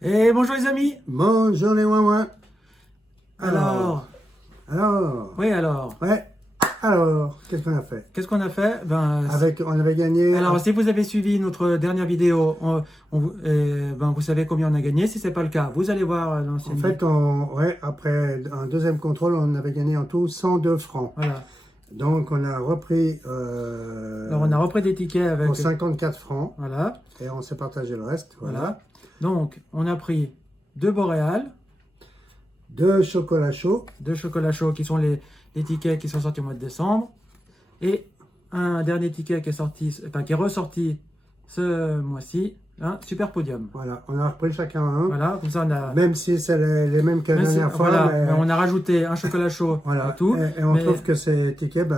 Et bonjour les amis. Bonjour les ouin. Alors, Alors, oui alors, ouais, alors, qu'est-ce qu'on a fait? qu'est-ce qu'on a fait? On avait gagné. Alors si vous avez suivi notre dernière vidéo, vous savez combien on a gagné. Si c'est pas le cas, vous allez voir En l'ancienne fait, vidéo. ouais, après un deuxième contrôle, on avait gagné en tout 102 francs. Voilà. Donc, on a repris Alors on a repris des tickets avec. pour 54 francs Voilà. et on s'est partagé le reste. Voilà. Donc on a pris deux boréales, Deux chocolats chauds. deux chocolats chauds qui sont les tickets qui sont sortis au mois de décembre, et un dernier ticket qui est sorti, enfin qui est ressorti ce mois-ci, un super podium. Voilà, on a repris chacun un. Voilà, comme ça on a. Même si c'est les mêmes que la dernière fois. Voilà, mais mais on a rajouté un chocolat chaud voilà. et tout. Et on mais, trouve que ces tickets,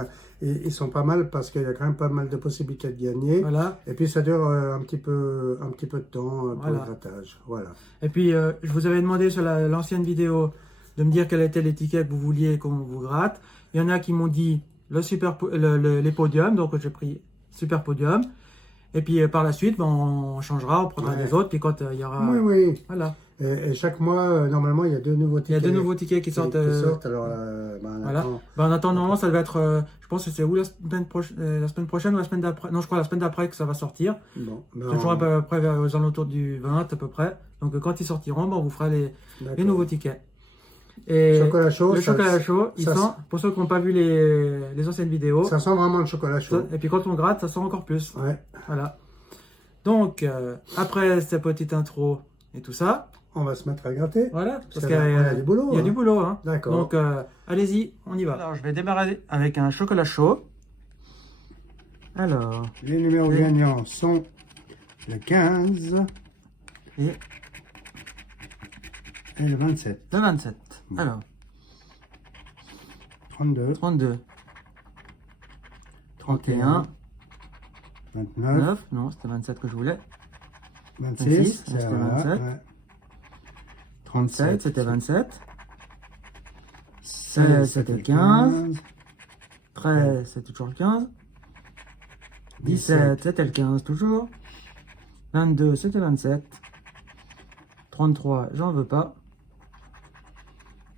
ils sont pas mal parce qu'il y a quand même pas mal de possibilités de gagner. voilà. Et puis ça dure un petit peu de temps pour Voilà. le grattage. Voilà. Et puis je vous avais demandé sur l'ancienne vidéo de me dire quels étaient les tickets que vous vouliez qu'on vous gratte. Il y en a qui m'ont dit les podiums, donc j'ai pris super podium. Et puis par la suite, on changera, on prendra des autres. Puis quand il y aura. Oui, oui. Voilà. Et chaque mois, normalement, il y a deux nouveaux Il y a tickets. deux nouveaux tickets qui sortent. Alors, Voilà. En attendant, ça va être. Je pense que c'est ou la semaine prochaine ou la semaine d'après. Non, je crois la semaine d'après que ça va sortir. Bon, C'est toujours à peu près aux alentours du 20 à peu près. Donc quand ils sortiront, on vous fera les nouveaux tickets. Et chocolat chaud, le chocolat chaud, il sent, pour ceux qui n'ont pas vu les anciennes vidéos, ça sent vraiment le chocolat chaud. Et puis quand on gratte, ça sent encore plus. Ouais. Voilà. Donc, après cette petite intro et tout ça, on va se mettre à gratter. Voilà. Parce qu'il y a du boulot. Il y a du boulot. Hein. D'accord. Donc, allez-y, on y va. Alors, je vais démarrer avec un chocolat chaud. Alors. Les numéros gagnants sont le 15 et le 27. Le 27. Alors. 32. 32. 31. 29. Non, c'était 27 que je voulais. 26. C'était 27. Ouais. 37, c'était 27. 16, c'était 15. 13, c'était toujours le 15. 17, c'était le 15 toujours. 22, c'était 27. 33, j'en veux pas.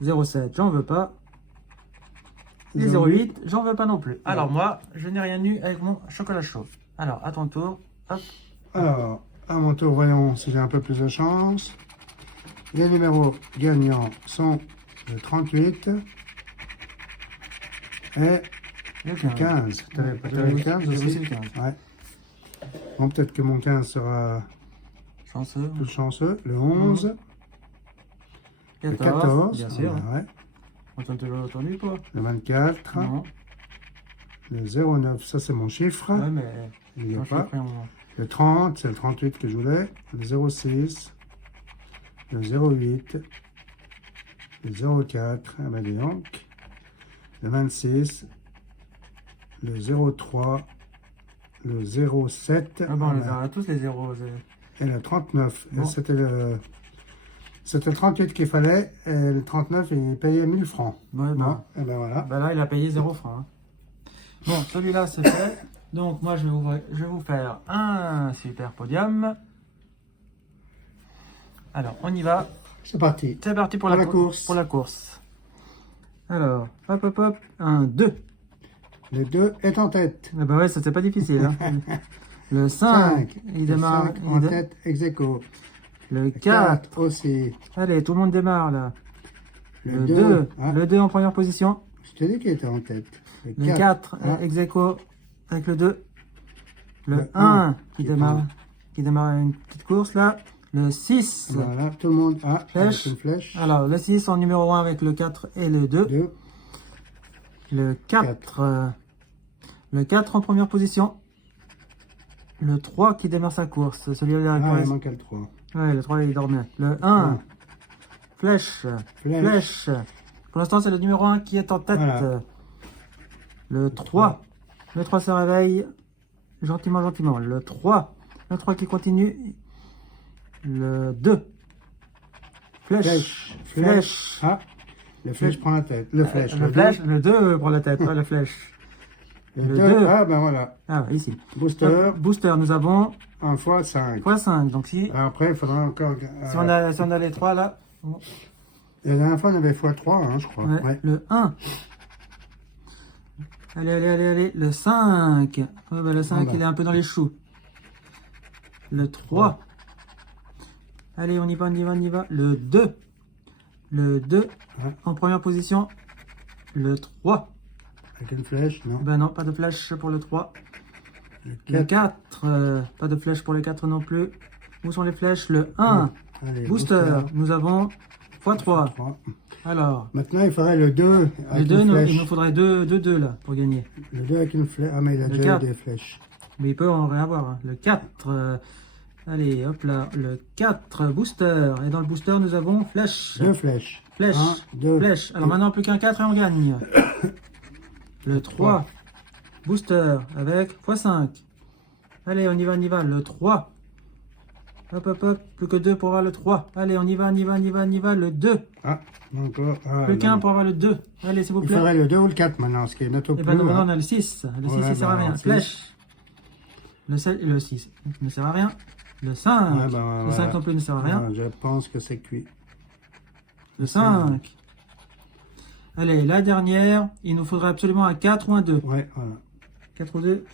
07, j'en veux pas. Et 08, j'en veux pas non plus. Alors moi, je n'ai rien eu avec mon chocolat chaud. Alors, à ton tour. Hop. Alors, à mon tour, voyons si j'ai un peu plus de chance. Les numéros gagnants sont le 38 et le 15. Tu avais le 15 aussi? Le 15. Ouais. Bon, peut-être que mon 15 sera Chanceux. plus chanceux. Le 11. Le 14. Bien sûr. Ouais. On t'a toujours entendu, quoi. Le 24. Non. Le 09, ça c'est mon chiffre. Ouais, mais. Il n'y a pas. Le 30, c'est le 38 que je voulais. Le 06. Le 08. Le 04. Ah ben dis donc. Le 26. Le 03. Le 07. Ah bon, on les a tous les zéros. Et le 39. Bon. C'était le 38 qu'il fallait. Et le 39, il payait 1000 francs. Ouais, bon, et ben voilà. Bah là, il a payé 0 francs. Hein. Bon, celui-là, c'est fait. Donc, moi, je vais vous faire un super podium. Alors, on y va. C'est parti. C'est parti pour la course. Pour la course. Alors, hop, hop, hop. 1, 2. Le 2 est en tête. Ah bah ouais, c'était pas difficile. Hein. Le 5, il démarre. 5 en tête, ex aequo. Le 4 aussi. Allez, tout le monde démarre là. Le 2. Le 2 en première position. Je te dis qu'il était en tête. Le 4 ex aequo avec le 2. Le 1 qui démarre une petite course là. Le 6. Voilà, tout le monde a une flèche. Alors, le 6 en numéro 1 avec le 4 et le 2. Le 4. Le 4 en première position. Le 3 qui démarre sa course. Celui-là, il manque le 3. Ouais, le 3 il dormait. Le 1. Flèche. Pour l'instant, c'est le numéro 1 qui est en tête. Voilà. Le 3. Le 3 se réveille. Gentiment. Le 3. Le 3 qui continue. Le 2. Flèche. Ah, le flèche prend la tête. Le 2 prend la tête, pas la flèche. Le 2. Ah, ben voilà. Ah, ici. Booster. Booster, nous avons 1 fois 5. Fois 5. Donc si, Après, il faudra encore... si on a les 3 là. Bon. Et la dernière fois, on avait fois 3, hein, je crois. Ouais, Ouais. Le 1. Allez. Le 5. Ouais, bah, le 5, bah. il est un peu dans les choux. Le 3. Allez, on y va. Le 2. Le 2. Ouais. En première position. Le 3. Avec une flèche, non. Ben non, pas de flèche pour le 3. Le 4. Pas de flèche pour le 4 non plus. Où sont les flèches? Le 1. Allez, Booster. Nous avons x3. Alors. Maintenant, il faudrait le 2 avec Le 2, une flèche. il nous faudrait 2 là pour gagner. Le 2 avec une flèche. Ah, mais il a Le déjà 4. des flèches. Mais il peut en réavoir. Hein. Le 4. Allez, hop là. Le 4. Booster. Et dans le booster, nous avons flèche. 2 flèches. Flèche. 1, 2. Flèche. Alors maintenant, plus qu'un 4 et on gagne. Le 3. Booster avec x5. Allez, on y va. Le 3. Hop. Plus que 2 pour avoir le 3. Allez, on y va. Le 2. Ah, encore. Ah, Plus qu'un pour avoir le 2. Allez, s'il vous il plaît. faudrait le 2 ou le 4 maintenant, ce qui est notre Et plus. ben maintenant, on a le 6. Le 6, il sert à rien. 6. Flèche. Le 6 ne sert à rien. Le 5. Le 5 non plus ne sert à rien. Je pense que c'est cuit. Le 5. Allez, la dernière, il nous faudra absolument un 4 ou un 2. Ouais, voilà. 4 ou 2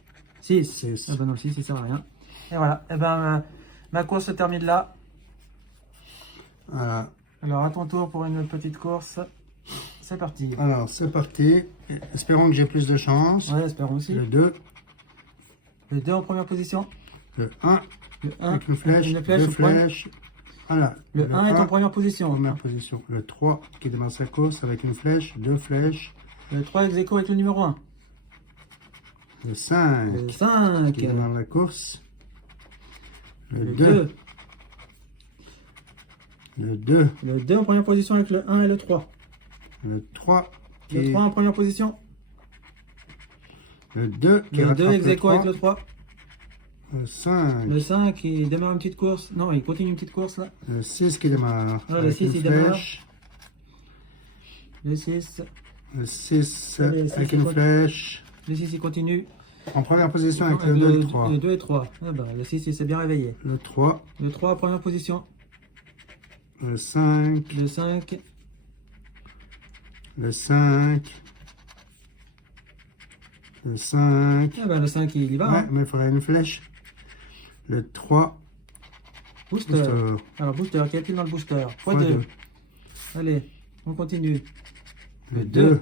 6. 6. Ah ben non, le 6, il sert à rien. Et voilà. Et ben, ma course se termine là. Voilà. Alors, à ton tour pour une petite course. C'est parti. Alors, c'est parti. Espérons que j'ai plus de chance. Ouais, espérons aussi. Le 2. Le 2 en première position. Le 1. Le 1. Avec une flèche. Une flèche, Deux au point. flèches. Voilà. Le 1 est en première position. Première position. Le 3 qui démarre sa course avec une flèche. 2 flèches. Le 3 ex aequo avec le numéro 1. Le 5 Le 5. qui démarre la course. Le 2. 2. Le 2. Le 2 en première position avec le 1 et le 3. Le 3 qui Le 3 en première position. Le 2 qui Le 2 rattrape ex aequo avec le 3. Le 5. Le 5 il démarre une petite course. Non, il continue une petite course là. Le 6 qui démarre. Ah, le avec 6 une il démarre. flèche. Le 6. Le 6 Allez, le 6, avec il une continue. flèche. Le 6 il continue. En première position avec le 2 et le 3. Le 2 et 3. Ah bah, le 6 il s'est bien réveillé. Le 3. Le 3 en première position. Le 5. Le 5. Le 5. Le 5. Ah bah, le 5 il y va. Ouais, Hein. mais il faudrait une flèche. Le 3. Booster. Booster. Alors booster, qu'y a-t-il dans le booster? Fois x2. 2. Allez, on continue. Le Le 2.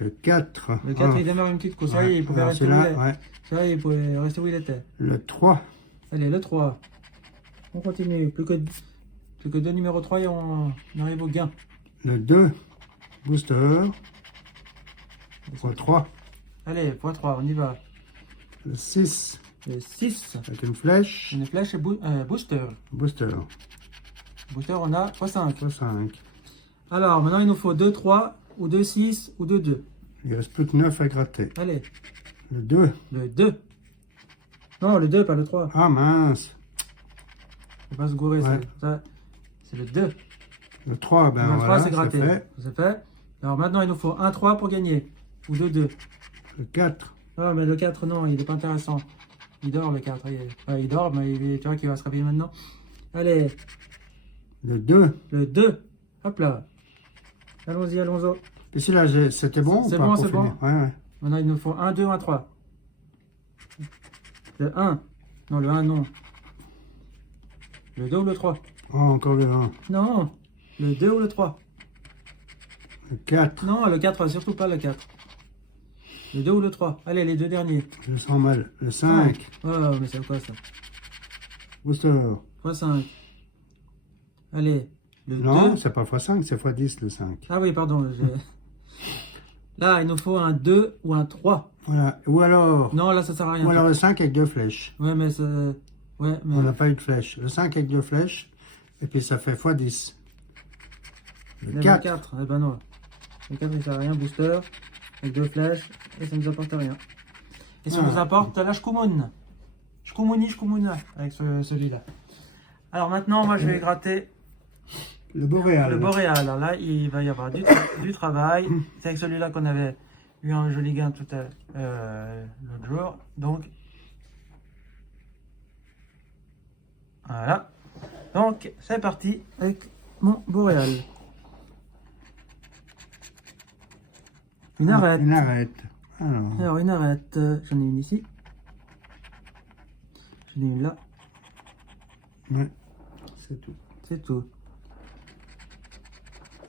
Le 4. Le 4 Ah. il démarre une petite course. Ça y est, il pouvait Alors, rester où il celui-là, est. ouais. Ça y est, il pouvait rester où il était. Le 3. Allez, le 3. On continue. Plus que 2 numéros 3 et on arrive au gain. Le 2. Booster. Fois 3. Allez, point 3, on y va. Le 6. Le 6. Avec une flèche. Une flèche et booster. Booster. Booster, on a x5. Fois 5. Alors, maintenant, il nous faut 2, 3, ou 2, 6, ou 2, 2. Il reste plus que 9 à gratter. Allez, Le 2. le 2. Non, le 2, pas le 3. Ah mince. Faut pas se gourer, Ouais. c'est le 2. Le 3, ben Le 3, voilà, c'est c'est gratté. fait. C'est fait. Alors maintenant, il nous faut 1, 3 pour gagner. Ou 2, 2. Le 4. Ah, mais le 4, non, il n'est pas intéressant. Il dort, le 4. Il dort, mais tu vois qu'il va se réveiller maintenant. Allez, Le 2. le 2. Hop là. Allons-y, allons-y. Et si là, c'était bon ou C'est pas bon, pour c'est bon. finir? Ouais, ouais. Maintenant, il nous faut 1, 2, 1, 3. Le 1. Non, le 1, non. Le 2 ou le 3? Oh, encore le 1. Non. Le 2 ou le 3? Le 4. Non, le 4, surtout pas le 4. Le 2 ou le 3? Allez, les deux derniers. Je le sens mal. Le 5. Oh, mais c'est quoi ça? Booster. x5. Allez, le Non, 2. c'est pas x5, c'est x10 le 5. Ah oui, pardon. Là, il nous faut un 2 ou un 3. Voilà. Ou alors, Non, là, ça sert à rien. ou alors le 5 avec 2 flèches. Ouais, mais ça... Ouais, mais... On n'a pas eu de flèche. Le 5 avec 2 flèches. Et puis ça fait x10. Le Mais 4. Le 4, eh ben non. Le 4, il sert à rien. Booster, avec 2 flèches, et ça nous apporte rien. Et ça Ah. nous apporte la Shkumun. Shkumuna, avec celui-là. Alors maintenant, moi, je vais gratter Le boréal. le boréal. Alors là, il va y avoir du travail. C'est avec celui-là qu'on avait eu un joli gain tout à l'autre jour. Donc, voilà. Donc, c'est parti avec mon boréal. Une arête. Une arête. Alors, une arête. J'en ai une ici. J'en ai une là. Ouais, c'est tout. C'est tout.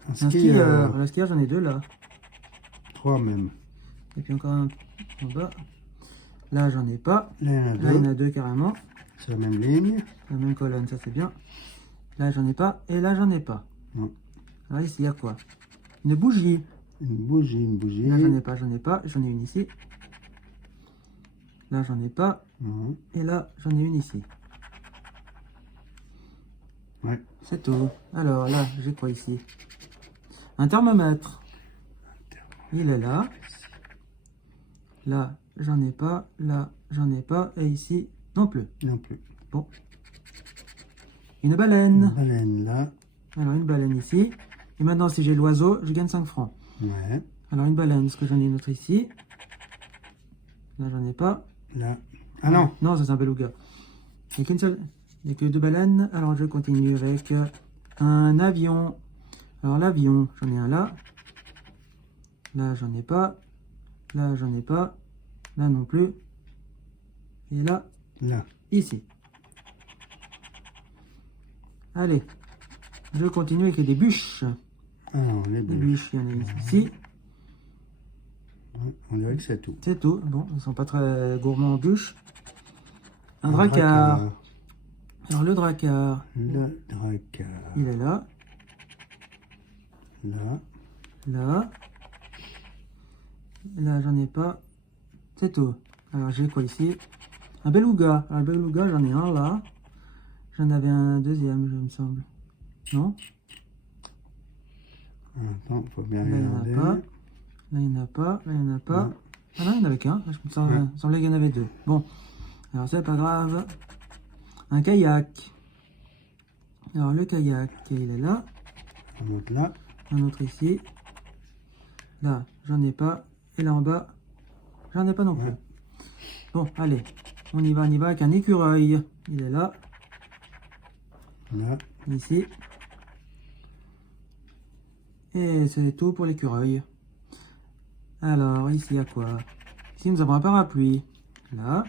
Un Un skieur. Un skieur, j'en ai deux là. 3 même. Et puis encore un en bas. Là, j'en ai pas. Là, il y en a Là, deux. il y en a deux carrément. C'est la même ligne. La même colonne, ça c'est bien. Là, j'en ai pas. Et là, j'en ai pas. Non. Alors ici, il y a quoi? Une bougie. Une bougie, une bougie. Là, j'en ai pas, j'en ai pas. J'en ai une ici. Là, j'en ai pas. Non. Et là, j'en ai une ici. Ouais. C'est tout. Alors là, j'ai quoi ici? Un thermomètre. Il est là. Là, j'en ai pas. Là, j'en ai pas. Et ici, non plus. Non plus. Bon. Une baleine. Une baleine là. Alors, une baleine ici. Et maintenant, si j'ai l'oiseau, je gagne 5 francs. Ouais. Alors, une baleine, est-ce que j'en ai une autre ici? Là, j'en ai pas. Là. Ah non. Non, ça c'est un beluga. Il n'y a qu'une seule. Il n'y a que deux baleines. Alors, je continue avec un avion. Alors, l'avion, j'en ai un là. Là, j'en ai pas. Là, j'en ai pas. Là non plus. Et là, Là. ici. Allez. Je continue avec des bûches. Alors, les Les bûches. bûches, il y en a une ici. Ouais, on dirait que c'est tout. C'est tout. Bon, ils sont pas très gourmands en bûches. Un dracard. Alors, le dracard. Le dracard. Il est là. Là. Là. Là, j'en ai pas. C'est tout. Alors, j'ai quoi ici? Un beluga. Alors, le beluga, j'en ai un là. J'en avais un deuxième, je me semble. Non? Attends, faut bien Là, il n'y en regarder. a pas. Là, il n'y en a pas. Là, il n'y en a pas. Non. Ah non, il n'y en avait qu'un. Je me semblait qu'il y en avait deux. Bon. Alors, c'est pas grave. Un kayak. Alors, le kayak, il est là. Un autre là. Un autre ici. Là, j'en ai pas. Et là en bas, j'en ai pas non plus. Ouais. Bon, allez. On y va avec un écureuil. Il est là. Là. Ici. Et c'est tout pour l'écureuil. Alors, ici, il y a quoi? Ici, nous avons un parapluie. Là.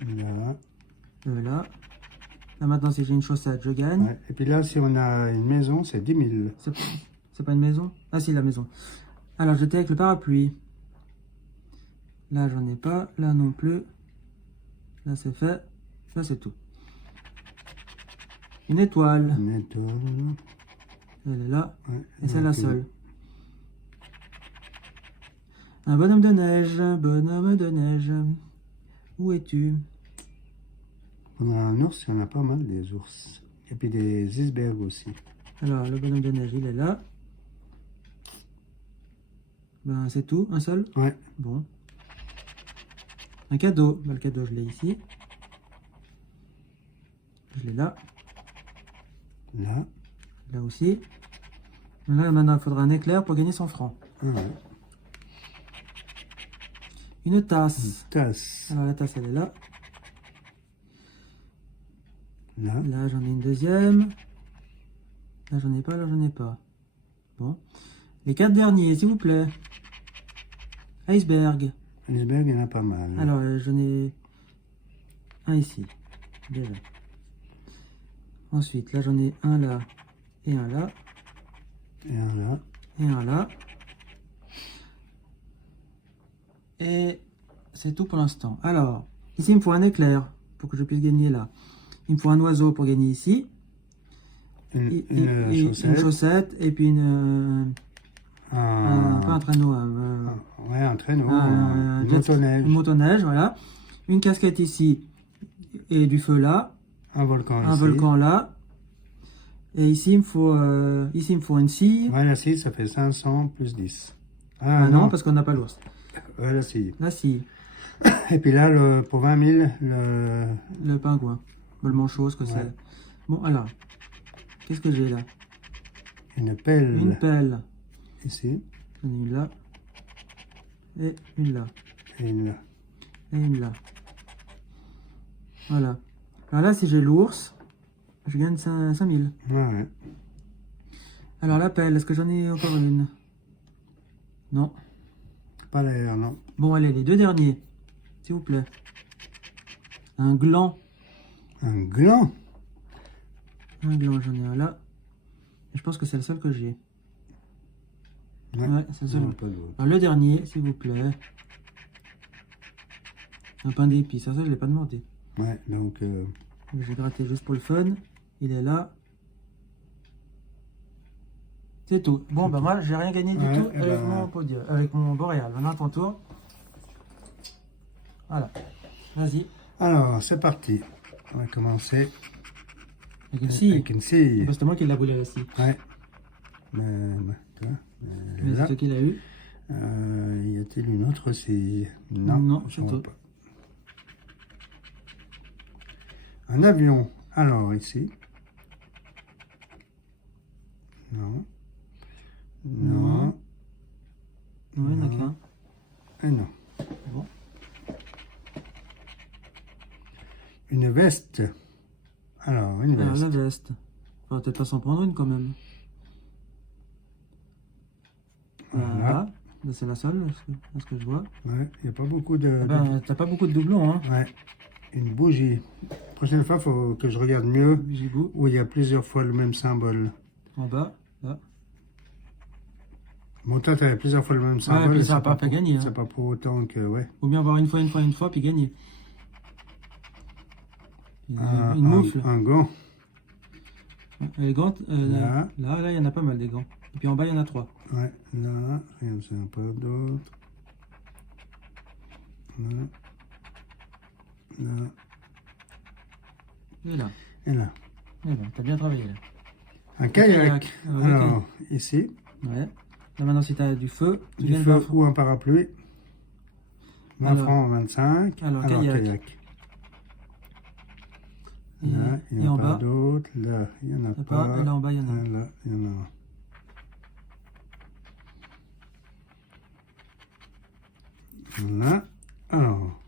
Là. Là. Là, maintenant, si j'ai une chaussette, je gagne. Ouais. Et puis là, si on a une maison, c'est 10 000. C'est pas une maison? Ah si, la maison. Alors, j'étais avec le parapluie. Là, j'en ai pas. Là non plus. Là, c'est fait. Là, c'est tout. Une étoile. Une étoile. Elle est là. Ouais. Et c'est la seule. Un bonhomme de neige. Bonhomme de neige. Où es-tu? On a un ours, il y en a pas mal des ours. Et puis des icebergs aussi. Alors, le bonhomme de neige, il est là. Ben, c'est tout. Un seul? Ouais. Bon. Un cadeau. Ben, le cadeau, je l'ai ici. Je l'ai là. Là. Là aussi. Là, maintenant, il faudra un éclair pour gagner 100 francs. Ah ouais. Une tasse. Tasse. Alors, la tasse, elle est là. Là. Là, j'en ai une deuxième. Là, j'en ai pas. Là, j'en ai pas. Bon. Les 4 derniers, s'il vous plaît. Iceberg. L'iceberg, il y en a pas mal. Alors, j'en ai un ici. Déjà. Ensuite, là, j'en ai un là. Et un là. Et un là. Et un là. Et c'est tout pour l'instant. Alors, ici, il me faut un éclair pour que je puisse gagner là. Il me faut un oiseau pour gagner ici. Une chaussette. Une chaussette. Et puis pas un traîneau. Ouais, un traîneau. Une motoneige. Une motoneige, voilà. Une casquette ici. Et du feu là. Un volcan ici. Un volcan là. Et ici, il me faut une scie. Ouais, la scie, ça fait 500 plus 10. Ah non, parce qu'on n'a pas l'ours. Ouais, la scie. La scie. Et puis là, pour 20 000, Le pingouin. Le manchot, ce que c'est. Bon, alors. Qu'est-ce que j'ai là? une pelle. Une pelle. Ici. J'en ai une là. et une là. Et une là. Et une là. Voilà. Alors là, si j'ai l'ours, je gagne 5000. Ouais. Alors la pelle, est-ce que j'en ai encore une? Non. Pas l'air, non. Bon, allez, les deux derniers, s'il vous plaît. Un gland. Un gland. Un gland, j'en ai un là. Et je pense que c'est le seul que j'ai. Ouais, c'est le seul. Non, pas d'autre. Alors le dernier, s'il vous plaît. Un pain d'épices, ça je ne l'ai pas demandé. Ouais, donc... J'ai gratté juste pour le fun. Il est là. C'est tout. Bon, bah moi, j'ai rien gagné du tout avec mon podium, avec mon boréal. Maintenant, à ton tour. Voilà. Vas-y. Alors, c'est parti. On va commencer Avec une scie. avec une scie. C'est moi qui l'ai brûlé la scie. Ouais. Toi, Mais c'est toi qui l'as eu. y a-t-il une autre scie? Non, Non, je c'est vois tout. pas. Un avion. Alors, ici. Non. Non. Non, il n'y en a qu'un. Et non. Bon. Une veste. Alors, une Alors, veste. la veste. Faudra peut-être pas s'en prendre une quand même. Voilà. Là, c'est la seule, à ce que je vois. Ouais, il n'y a pas beaucoup de... Ah ben, t'as pas beaucoup de doublons, hein. Ouais. Une bougie. Prochaine fois, il faut que je regarde mieux J'ai goût. où il y a plusieurs fois le même symbole. En bas, là. Bon, toi, tu as plusieurs fois le même symbole. puis ça c'est va pas pour- gagner, hein. C'est pas pour autant que, ouais. Faut bien avoir une fois, puis gagner. Une moufle. Un gant. Les gants, Là. là, il y en a pas mal des gants. Et puis en bas, il y en a 3. Ouais, là, regarde, c'est un peu d'autres. Là. Là. Et là. Et là. Eh ben, t'as bien travaillé là. Un kayak. Ah, Alors, ici, Ouais. Là maintenant, si t'as du feu, tu du gagnes feu 20 francs. ou un parapluie. 20 Alors. francs, 25. Alors, kayak. Là, il n'y Et en en a pas bas, d'autres. Là, il n'y en a y a pas. pas. Et là en bas, il y en a. Là, il y en a un. Voilà. Alors.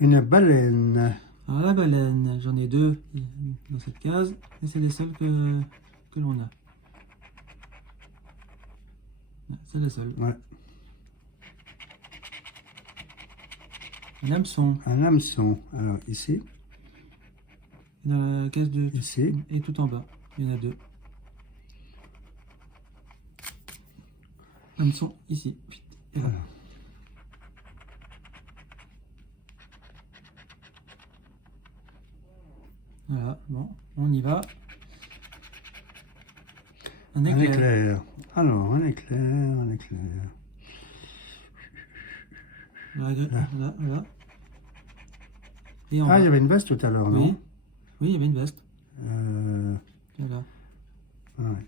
Une baleine. Alors la baleine, j'en ai 2 dans cette case. Et c'est les seuls que l'on a. Ouais, c'est les seuls. Ouais. Un hameçon. Un hameçon. Alors, ici. Dans la case de... Ici. Et tout en bas. Il y en a 2. Hameçon, ici. Et là. Voilà. Voilà, bon, on y va. Un Un éclair. éclair. Alors, un éclair, un éclair. Voilà. Et en Ah, il y bas. avait une veste tout à l'heure, Oui. non? Oui, il y avait une veste. Euh, Voilà. ouais.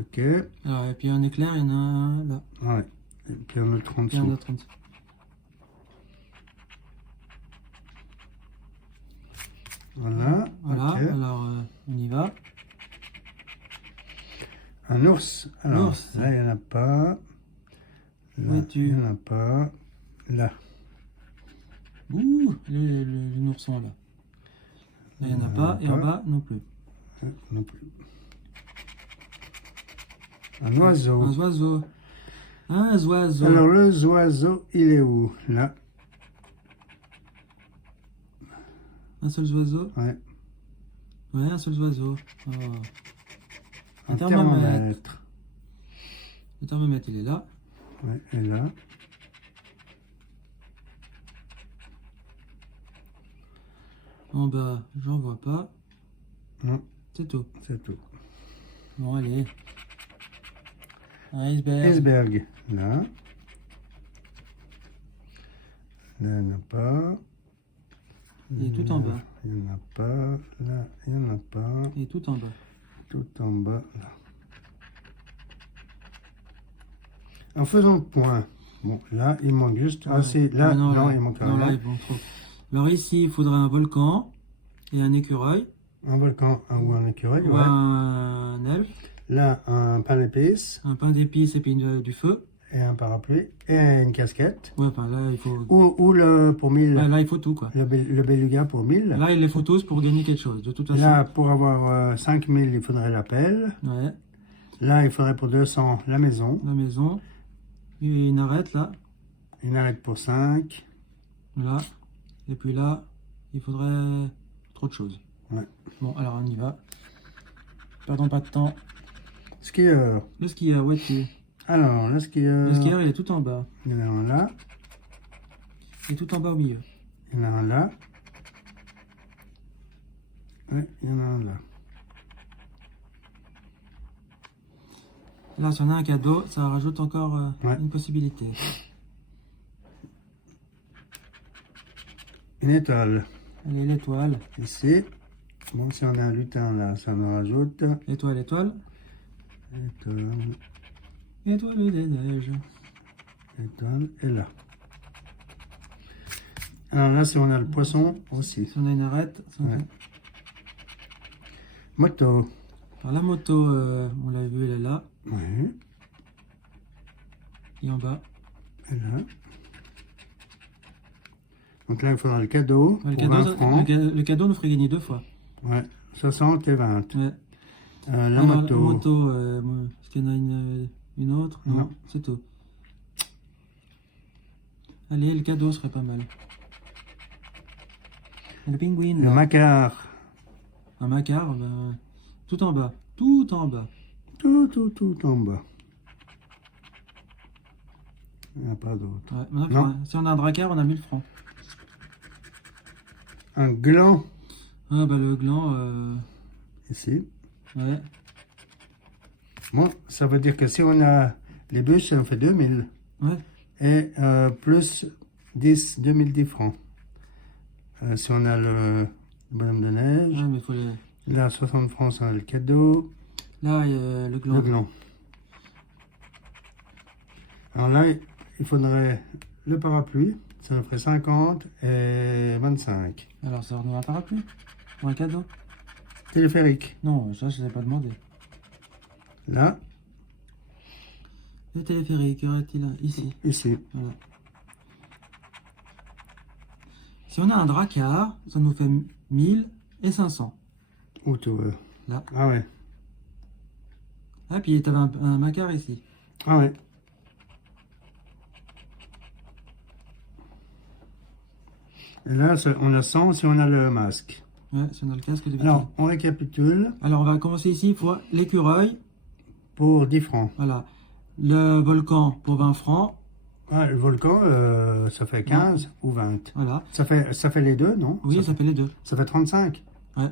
Ok. Alors, et puis un éclair, il y en a un là. Ouais. Et puis un autre en Et un dessous. autre en dessous. Voilà. Voilà, Ok. alors on y va. Un ours. Alors, L'ours. là, il n'y en a pas. Là, Où es-tu? il n'y en a pas. Là. Ouh, le nourson là. Là, il n'y en a pas. Et en bas, non plus. Non plus. Un oiseau. Un oiseau. Un oiseau. Alors, le oiseau, il est où? Là. Un seul oiseau. Ouais. Ouais, un seul oiseau. Oh. Un thermomètre. thermomètre. Le thermomètre, il est là. Ouais, et là. En bas, j'en vois pas. Non, C'est tout. c'est tout. Bon, allez. Un iceberg. Iceberg. Là. Là, il n'y en a pas. Il est tout en bas. Il n'y en a pas. Là, il n'y en a pas. Et tout en bas. Tout en bas. Là. En faisant le point. Bon, là, il manque juste. Ah, Ouais. si, là, Non, non, là, il manque non, un. là, il manque trop. Alors ici, il faudrait un volcan et un écureuil. Un volcan ou un écureuil, ou ouais. un elfe. Là, un pain d'épices. Un pain d'épices et puis du feu. Et un parapluie. Et une casquette. Ouais, enfin là, il faut... Ou le pour 1000. Ouais, là, il faut tout, quoi. Le beluga pour 1000. Là, il les faut tous pour gagner quelque chose, de toute façon. Là, pour avoir 5000, il faudrait la pelle. Ouais. Là, il faudrait pour 200 la maison. La maison. Et une arête, là. Une arête pour 5. Là. Et puis là, il faudrait trop de choses. Ouais. Bon, alors on y va. Perdons pas de temps. Skieur. Le skieur, où es-tu? Alors, le skieur. Le skieur, il est tout en bas. Il y en a un là. Et tout en bas au milieu. Il y en a un là. Ouais, il y en a un là. Là, si on a un cadeau, ça rajoute encore Ouais. une possibilité. Une étoile. Allez, l'étoile. Ici. Bon, si on a un lutin là, ça en rajoute. Étoile, étoile. Étoile. Étoile des neiges. Étoile. Et là. Alors là, si on a le poisson aussi. Si on a une arête. Ouais. Moto. Alors, la moto, on l'a vu, elle est là. Ouais. Et en bas. Et là. Donc là, il faudra le cadeau. Le pour cadeau, 20 francs. le cadeau nous ferait gagner 2 fois. Ouais. 60 et 20. Ouais. La Alors, moto. La moto, est-ce qu'il y en a une autre? Non, Non. c'est tout. Allez, le cadeau serait pas mal. Le pingouin. Le là. macar. Un macar, ben, tout en bas. Tout en bas. Tout en bas. Il n'y en a pas d'autre. Ouais, on a Non. si on a un dracar, on a 1000 francs. Un gland. Ah bah le gland, Ici. ouais. Bon, ça veut dire que si on a les bûches, ça en fait 2000. Ouais. Et plus 10, 2010 francs. Si on a le bonhomme de neige. Ouais, mais faut les... Là, 60 francs, c'est le cadeau. Là, il y a le gland. Le gland. Alors là, il faudrait le parapluie. Ça nous ferait 50 et 25. Alors, ça nous un parapluie? Ou un cadeau? Téléphérique. Non, ça, je ne l'ai pas demandé. Là, Le téléphérique, aurait-il ici? ici. Voilà. Si on a un dracar, ça nous fait 1000 et 500. Où tu veux. Là. Ah ouais. Ah, puis tu avais un macar ici. Ah ouais. Et là, on a 100 si on a le masque. Ouais, si on a le casque de Alors, on récapitule Alors, on va commencer ici. Il faut l'écureuil. pour 10 francs. Voilà. Le volcan pour 20 francs. Ah, le volcan, ça fait 15 ou 20. Voilà. Ça fait les deux, non? Oui, ça fait les deux. Ça fait 35. Ouais.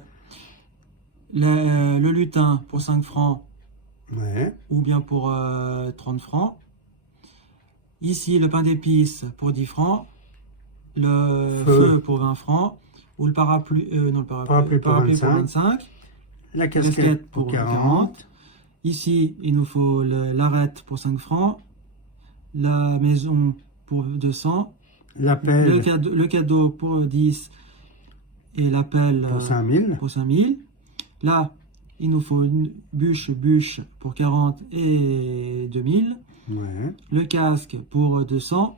Le lutin pour 5 francs Ouais. ou bien pour 30 francs. Ici, le pain d'épices pour 10 francs. Le feu pour 20 francs. Ou le parapluie, non, le parapluie pour 25. La Casquette casquette pour pour 40. 40. Ici, il nous faut l'arête pour 5 francs. La maison pour 200. L'appel Le cadeau pour 10. Et l'appel pour 5000. pour 5000. Là, il nous faut une bûche pour 40 et 2000. Ouais. Le casque pour 200.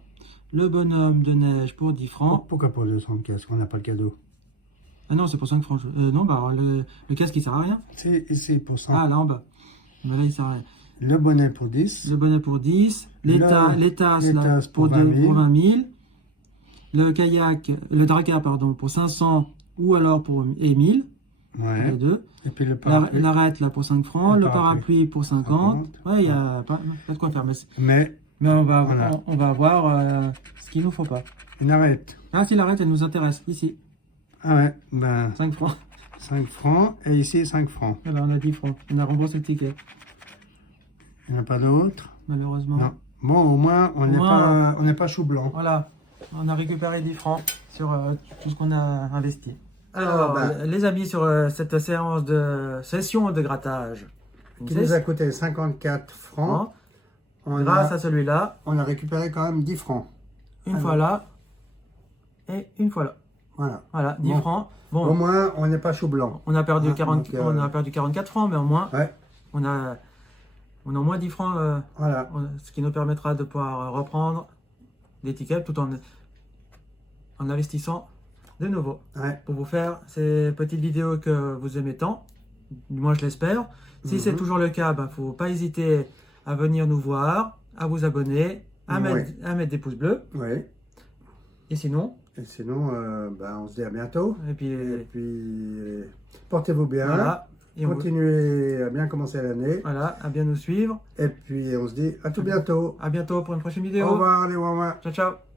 Le bonhomme de neige pour 10 francs. Pourquoi pour 200 de casque? On n'a pas le cadeau. Ah non, c'est pour 5 francs. Non, bah le casque, il sert à rien. C'est ici pour 100. Ah, là en bas. Mais là, il sert à rien. Le bonnet pour 10. Le bonnet pour 10. Les tasses là, tasses pour pour 20 000. 20 000. Le dracar, pardon, pour 500 ou alors pour 1000. Ouais. Les deux. Et puis le parapluie. L'arête là pour 5 francs. Le Le parapluie pour 50. Ouais, il n'y a pas de quoi faire. Mais Mais on va, Voilà. on va voir ce qu'il nous faut pas. une arête. Ah, si l'arête, elle nous intéresse. Ici, Ah ouais, ben 5 francs. 5 francs et ici 5 francs. Alors, on a 10 francs. On a remboursé le ticket, Il n'y en a pas d'autres? malheureusement. Non. Bon, au moins, on n'est pas chou blanc. Voilà, on a récupéré 10 francs sur tout ce qu'on a investi. Alors, bah. les amis, sur cette session de grattage, Qui nous a coûté 54 francs. grâce à celui-là, On a récupéré quand même 10 francs. une fois là et une fois là. Voilà. Voilà, 10 francs. Bon, au moins, on n'est pas chou blanc. on a perdu, Ah, 40, donc, on a perdu 44 francs, mais au moins, Ouais, on a au moins 10 francs, voilà. ce qui nous permettra de pouvoir reprendre l'étiquette tout en investissant de nouveau. Ouais. Pour vous faire ces petites vidéos que vous aimez tant, moi je l'espère. Si c'est toujours le cas, il ne faut pas hésiter à venir nous voir, à vous abonner, à mettre des pouces bleus. Oui. Et sinon, on se dit à bientôt. et puis Portez-vous bien. voilà. Et Continuez à bien commencer l'année. voilà, à bien nous suivre. Et puis, on se dit à tout bientôt. À bientôt pour une prochaine vidéo. Au revoir, les Wawa. Ciao, ciao.